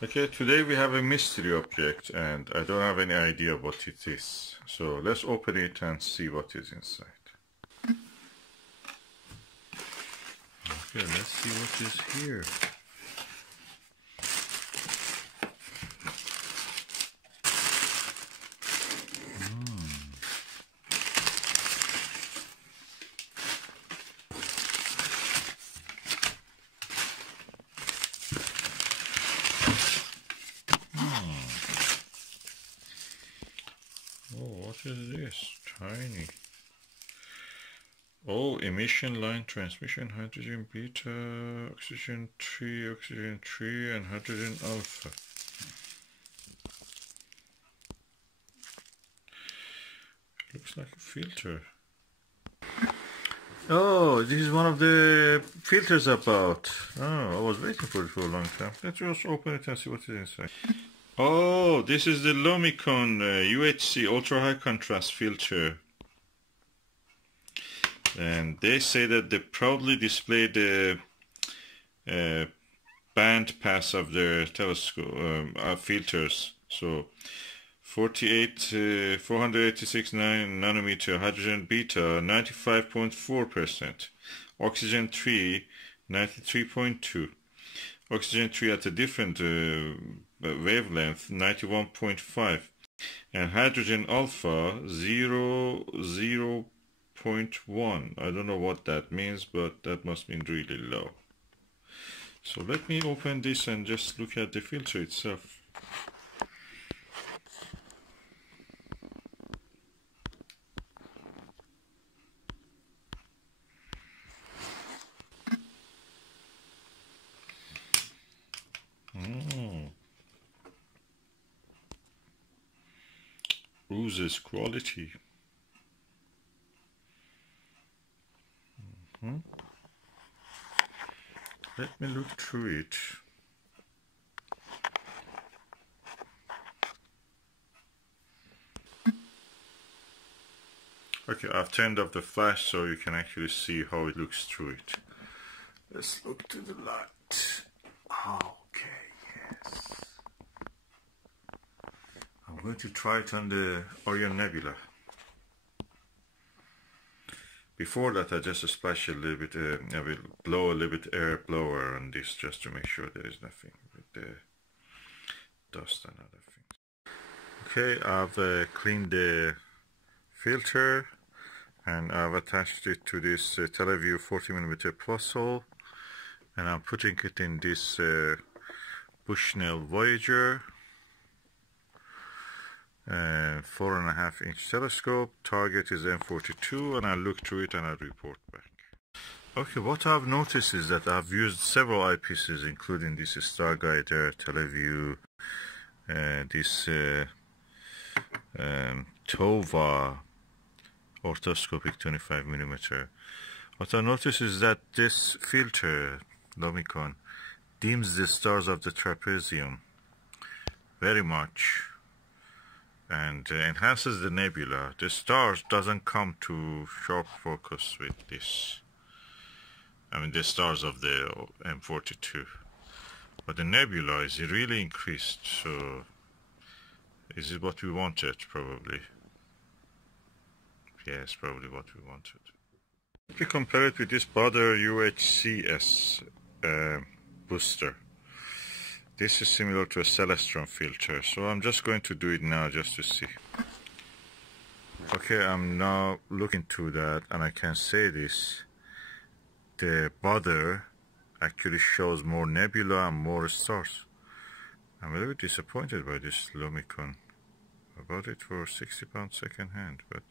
Okay, today we have a mystery object and I don't have any idea what it is. So let's open it and see what is inside. Okay, let's see what is here. Oh, what is this? Tiny. Oh, emission line transmission, hydrogen beta, oxygen 3, and hydrogen alpha. Looks like a filter. Oh, this is one of the filters about. Oh, I was waiting for it for a long time. Let's just open it and see what is inside. Oh, this is the Lumicon UHC ultra high contrast filter. And they say that they proudly display the band pass of their telescope filters. So 486 nanometer hydrogen beta 95.4%, oxygen 3 93.2, oxygen 3 at a different wavelength 91.5, and hydrogen alpha 0.1. I don't know what that means, but that must mean really low. So let me open this and just look at the filter itself. Oozes quality. Let me look through it. Okay, I've turned off the flash so you can actually see how it looks through it. Let's look to the light. Okay, yes. I'm going to try it on the Orion Nebula. Before that, I just splash a little bit, I will blow a little bit air blower on this just to make sure there is nothing with the dust and other things. Okay, I've cleaned the filter and I've attached it to this Teleview 40mm plus hole, and I'm putting it in this Bushnell Voyager 4.5 inch telescope. Target is M42, and I'll look through it and I'll report back. Okay, what I've noticed is that I've used several eyepieces, including this Starguider, Teleview, this Tova orthoscopic 25mm. What I noticed is that this filter, Lumicon, dims the stars of the trapezium very much and enhances the nebula. The stars doesn't come to sharp focus with this. I mean the stars of the M42. But the nebula is really increased, so is it what we wanted? Probably. Yes, probably what we wanted. If we compare it with this Baader UHCS booster, this is similar to a Celestron filter, so I'm just going to do it now just to see. Okay, I'm now looking to that and I can say this. The Baader actually shows more nebula and more stars. I'm a little bit disappointed by this Lumicon. I bought it for £60 second hand, but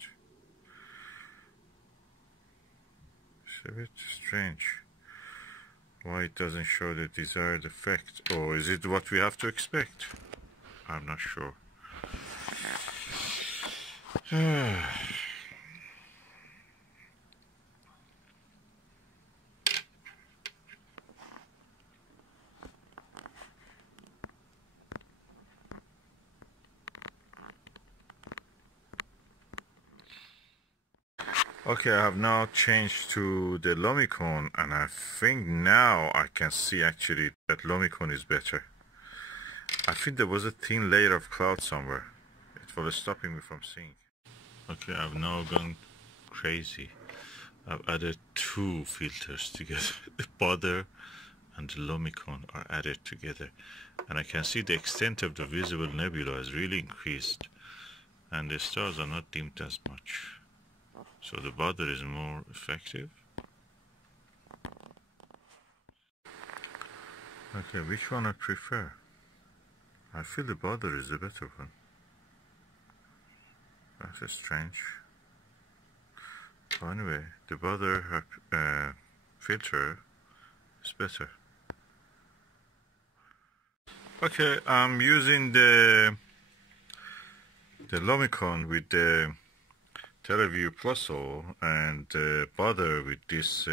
it's a bit strange. Why it doesn't show the desired effect? Or is it what we have to expect? I'm not sure. Okay, I have now changed to the Lumicon, and I think now I can see actually that Lumicon is better. I think there was a thin layer of cloud somewhere. It was stopping me from seeing. Okay, I've now gone crazy. I've added two filters together. The Baader and the Lumicon are added together. And I can see the extent of the visible nebula has really increased. And the stars are not dimmed as much. So the Baader is more effective. Okay, which one I prefer? I feel the Baader is the better one. That's strange. But anyway, the Baader filter is better. Okay, I'm using the Lumicon with the TeleView Pluso and the Baader with this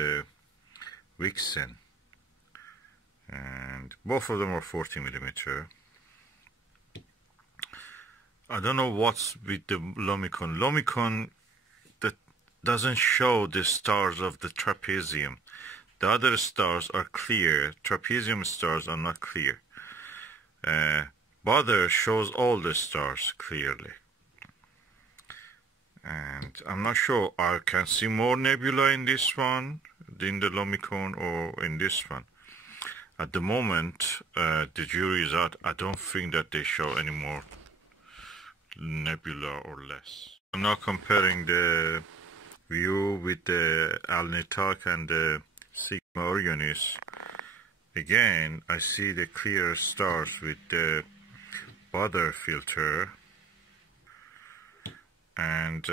Vixen, and both of them are 40mm. I don't know what's with the Lumicon. Lumicon that doesn't show the stars of the trapezium. The other stars are clear. Trapezium stars are not clear. Baader shows all the stars clearly. And I'm not sure I can see more nebula in this one than the Lumicon or in this one. At the moment, the jury is out. I don't think that they show any more nebula or less. I'm now comparing the view with the Alnitak and the Sigma Orionis. Again, I see the clear stars with the Baader filter, and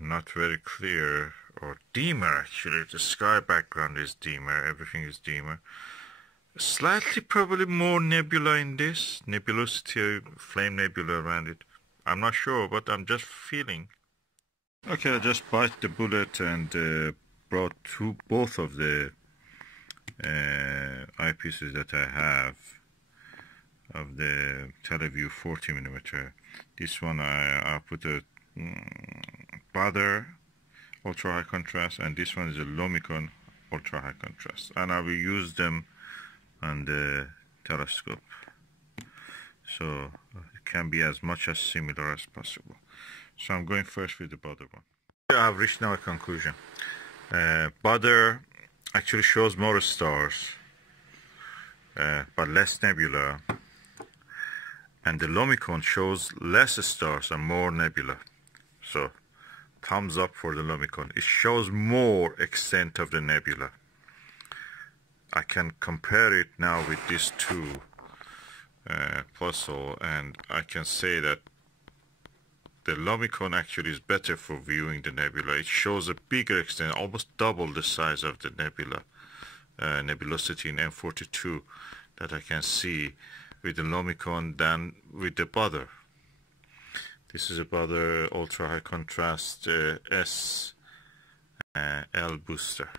not very clear, or dimmer actually. The sky background is dimmer, everything is dimmer. Slightly probably more nebula in this, nebulosity, flame nebula around it. I'm not sure, but I'm just feeling. Okay, I just bite the bullet and brought both of the eyepieces that I have of the TeleView 40mm. This one I put a Baader ultra high contrast, and this one is a Lumicon ultra high contrast, and I will use them on the telescope, so it can be as much as similar as possible. So I'm going first with the Baader one. I have reached now a conclusion. Baader actually shows more stars, but less nebula, and the Lumicon shows less stars and more nebula. So thumbs up for the Lumicon. It shows more extent of the nebula. I can compare it now with these two Pluso, and I can say that the Lumicon actually is better for viewing the nebula. It shows a bigger extent, almost double the size of the nebula, nebulosity in M42 that I can see with the Lumicon than with the Baader. This is a Baader ultra high contrast S L booster.